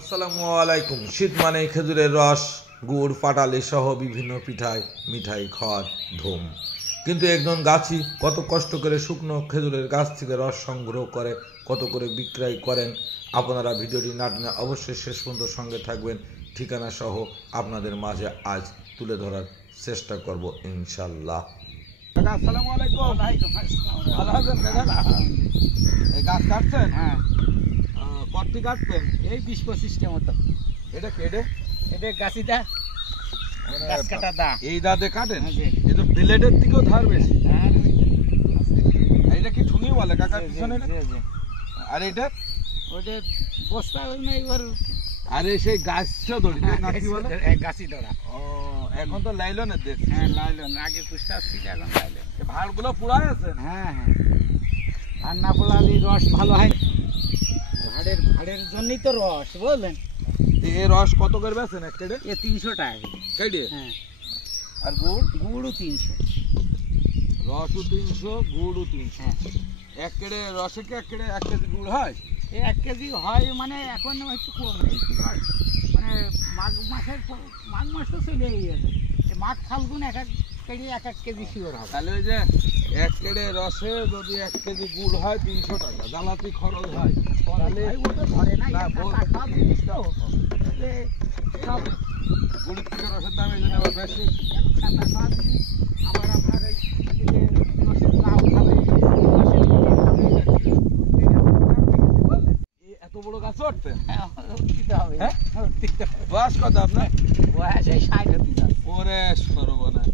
আসসালামু আলাইকুম। শীত মানে খেজুরের রস, গুড়, পাটালি সহ বিভিন্ন মিঠাই খাওয়ার ধুম। কিন্তু একজন গাছি কত কষ্ট করে শুকনো খেজুরের গাছ থেকে রস সংগ্রহ করে, কত করে বিক্রয় করেন। আপনারা ভিডিওটি না টেনে অবশ্যই শেষ পর্যন্ত সঙ্গে থাকবেন। ঠিকানা সহ আপনাদের মাঝে আজ তুলে ধরার চেষ্টা করব ইনশাল্লাহ। আসসালামু আলাইকুম। ভালো আছেন কাকা? এই গাছ কাটছেন? হ্যাঁ, কতটি কাটবেন? এই 20-25টা মতো। এটা কেটে এটা গাছিদা, গাছ কাটা দা। এই দাঁতে কাটেন? হ্যাঁ জি। এই তো ব্লেডের দিকেও ধার বেশি। আর এটা কি ঠুনি বলে কাকার জি, পিছনে? জি, জি। আর এটা? ওটা বস্তা নেই ওর। আরে সেই গাছ দড়ি নাকি বলে? গাছি ধরা। ও, এখন তো লাইলনের দেশ। হ্যাঁ, লাইলন। আগে কুষ্টা ছিল, এখন লাইলন। ভাড়গুলো পুরাই আছে। হ্যাঁ হ্যাঁ, আর না পোলালি রস ভালো হয়। ভাড়ের জন্যই তো রস, বুঝলেন? এই রস কত করে বেচেন এক কেটে? 300 টাকা কেজি। কেটে? হ্যাঁ, আর গুড়? গুড়ও 300। রসও 300, গুড়ও 300। হ্যাঁ, এক কেটে রসে কি এক কেজি গুড় হয়? এই 1 কেজি হয়, মানে এখন একটু কম হয়েছে রস। মানে মাঘ মাস তো চলেই গেছে। মাঘ ফাল্গুন এক কেজি শিওর হবে। তাহলে ওই যে এক কেটে রসে যদি 1 কেজি গুড় হয় 300 টাকা, জ্বালাতি খরচ হয়। তাহলে না, সব গুড়ের থেকে রসের দাম এই জন্য আবার বেশি। আবার আপনার এই যে রসের লাউ খাবে, এত বড় গাছ উঠতেন? উঠতে হবে। হ্যাঁ? উঠতে হবে। বয়স কত আপনার? বয়স এই 60 হতে যাবে। ওরে সর্বনাশ।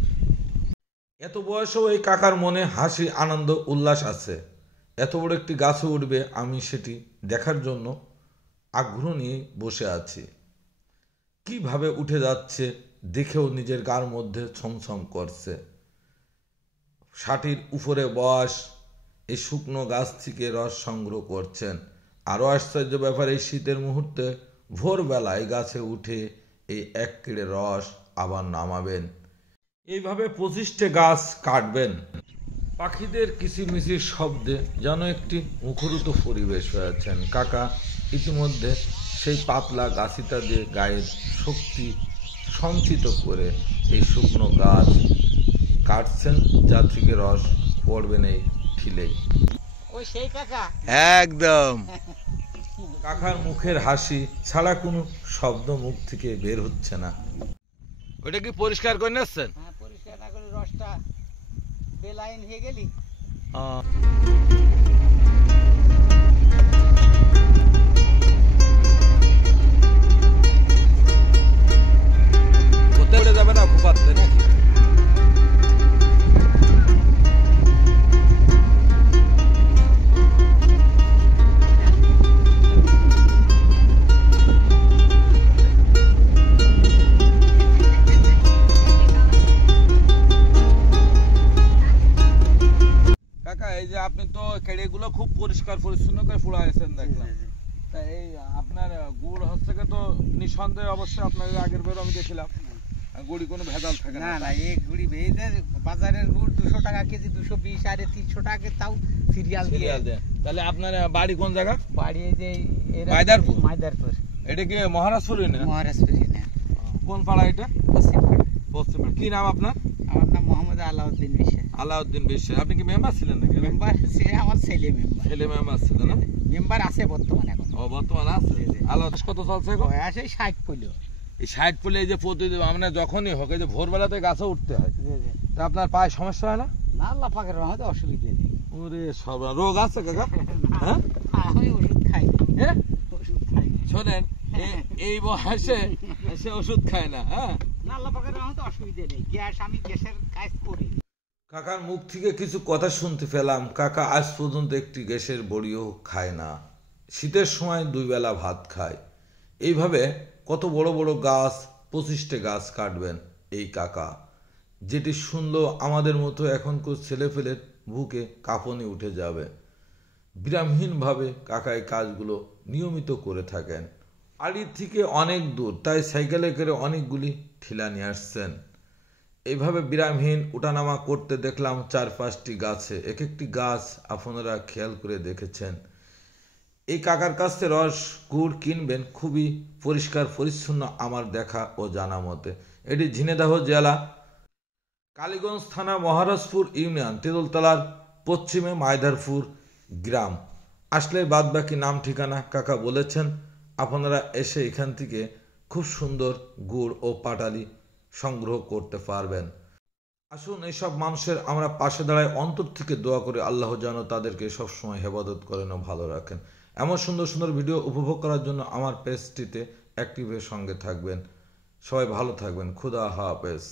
এত বয়সেও এই কাকার মনে হাসি, আনন্দ, উল্লাস আছে। এত বড় একটি গাছে উঠবে, আমি সেটি দেখার জন্য আগ্রহ নিয়ে বসে আছি। কিভাবে উঠে যাচ্ছে দেখেও নিজের গার মধ্যে ছমছম করছে। 60-র উপরে বয়স, এই শুকনো গাছ থেকে রস সংগ্রহ করছেন। আরও আশ্চর্য ব্যাপার, এই শীতের মুহূর্তে ভোরবেলায় গাছে উঠে এই 1 কেড়ে রস আবার নামাবেন। এইভাবে 25টে গাছ কাটবেন। পাখিদের কিচিরমিচির শব্দে যেন একটি মুখরিত পরিবেশ হয়েছেন। কাকা ইতিমধ্যে সেই পাতলা গাছিটা দিয়ে গায়ের শক্তি সঞ্চিত করে এই শুকনো গাছ কাটছেন, যা থেকে রস পড়বেন এই ঠিলেই। ওই সেই কাকা। একদম কাকার মুখের হাসি ছাড়া কোনো শব্দ মুখ থেকে বের হচ্ছে না। ওটা কি পরিষ্কার করে নিচ্ছেন? হ্যাঁ, পরিষ্কার না করে রসটা বেলাইন হয়ে গেলি। কোথায় উঠে যাবে না ফুপাতে নাকি? কাকা, এই যে আপনি তো কেড়েগুলো খুব পরিষ্কার পরিচ্ছন্ন করে ফুড়াইছেন দেখলাম। তা এই আপনার গুড় হচ্ছে গিয়ে তো নিঃসন্দেহে অবশ্যই আপনার আগের বের আমি দেখছিলাম গুড়ি কোনো ভেজাল থাকে না না। না, এই গুড়ি ভেজে বাজারের গুড় 200 টাকা কেজি, 220 আর 300 টাকা, তাও সিরিয়াল দিয়ে। সিরিয়াল দেন। তাহলে আপনার বাড়ি কোন জায়গা? বাড়ি এই যে মাইদারপুর? মাইদারপুর, এটা কি মহারাজপুরে না? মহারাজপুরে না, কোন পাড়া এটা? পশ্চিমপাড়া। পশ্চিম পাড়া। কি নাম আপনার? আমার নাম মোহাম্মদ আলাউদ্দিন বিশ্বাস। আলাউদ্দিন বিশ্বাস। আপনি কি মেম্বার ছিলেন নাকি? মেম্বার সে আমার ছেলে মেম্বার। ছেলে মেম্বার ছিলেন না? মেম্বার আছে বর্তমানে এখন। ও, বর্তমানে আছে। জি, জি। আলাউদ্দিন কত চলছে এখন? বয়স এই 60 পড়লো। এই 60 পলে এই যে প্রতিদিন মানে যখনই হোক এই যে ভোরবেলাতে গাছে উঠতে হয়, জি জি। তা আপনার পায়ে সমস্যা হয় না? না, আল্লাহ পাকের রহমতে অসুবিধা নেই। ওরে সর্বনাশ। রোগ আছে কাকা? হ্যাঁ? আমি ওষুধ খাই না। হ্যাঁ? ওষুধ খাই না। শোনেন, এই বয়সে সে ওষুধ খায় না। হ্যাঁ, না, আল্লাহ পাকের রহমতে অসুবিধা নেই। আমি গ্যাসের কাজ করি। কাকার মুখ থেকে কিছু কথা শুনতে পেলাম। কাকা আজ পর্যন্ত একটি গ্যাসের বড়িও খায় না। শীতের সময় 2 বেলা ভাত খায়। এইভাবে কত বড় বড় গাছ, 25টে গাছ কাটবেন এই কাকা, যেটি শুনলো আমাদের মতো এখনকার ছেলেপেলের বুকে কাঁপুনি উঠে যাবে। বিরামহীনভাবে কাকা এই কাজগুলো নিয়মিত করে থাকেন। বাড়ির থেকে অনেক দূর, তাই সাইকেলে করে অনেকগুলি ঠিলা নিয়ে আসছেন। এইভাবে বিরামহীন উঠানামা করতে দেখলাম 4-5টি গাছে। এক একটি গাছ আপনারা খেয়াল করে দেখেছেন, এই কাকার কাছ থেকে রস গুড় কিনবেন খুবই পরিষ্কার পরিচ্ছন্ন আমার দেখা ও জানা মতে। এটি ঝিনাইদহ জেলা কালীগঞ্জ থানা মহারাজপুর ইউনিয়ন তেঁতুলতলার পশ্চিমে মাইদারপুর গ্রাম। আসলে বাদবাকি নাম ঠিকানা কাকা বলেছেন, আপনারা এসে এখান থেকে খুব সুন্দর গুড় ও পাটালি সংগ্রহ করতে পারবেন। আসুন এইসব মানুষের আমরা পাশে দাঁড়ায়, অন্তর থেকে দোয়া করে আল্লাহ যেন তাদেরকে সবসময় হেফাজত করেন ও ভালো রাখেন। এমন সুন্দর সুন্দর ভিডিও উপভোগ করার জন্য আমার পেজটিতে অ্যাক্টিভের সঙ্গে থাকবেন। সবাই ভালো থাকবেন। খুদা হাফেজ।